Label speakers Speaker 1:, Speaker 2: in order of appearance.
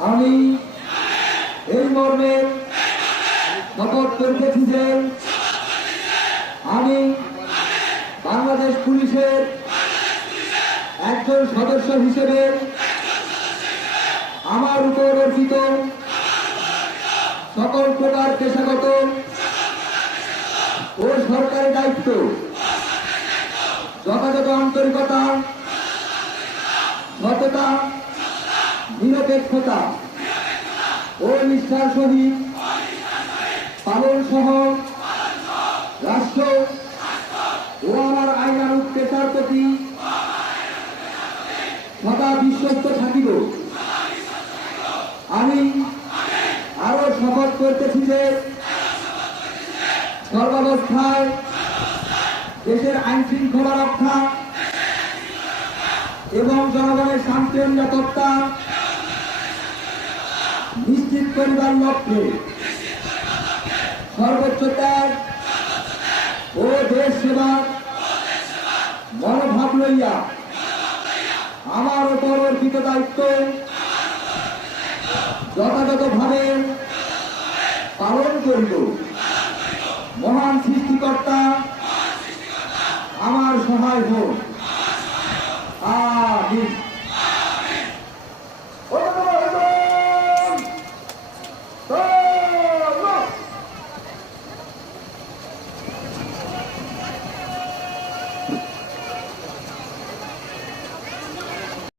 Speaker 1: আমি এই মর্মে শপথ করিতেছি যে আমি বাংলাদেশ পুলিশের একজন সদস্য হিসেবে আমার উপর অর্পিত সকল প্রকার পেশাগত ও সরকারি দায়িত্ব, যথাযথ আন্তরিকতা, সততা নিরপেক্ষতা ও নিষ্ঠার সহিত পালন সহ রাষ্ট্র ও আমার আইনানুক পেশার প্রতি সদা বিশ্বস্ত থাকিব। আমি আরও শপথ করতেছি যে সর্বাবস্থায় দেশের আইন শৃঙ্খলা রক্ষা এবং জনগণের শান্তি নিরাপত্তা নিশ্চিত করিবার লক্ষ্যে সর্বোচ্চ ত্যাগ ও দেশ সেবা মনোভাব লইয়া আমার উপর অর্পিত দায়িত্ব যথাযথভাবে পালন করিব। মহান সৃষ্টিকর্তা আমার সহায় হোক।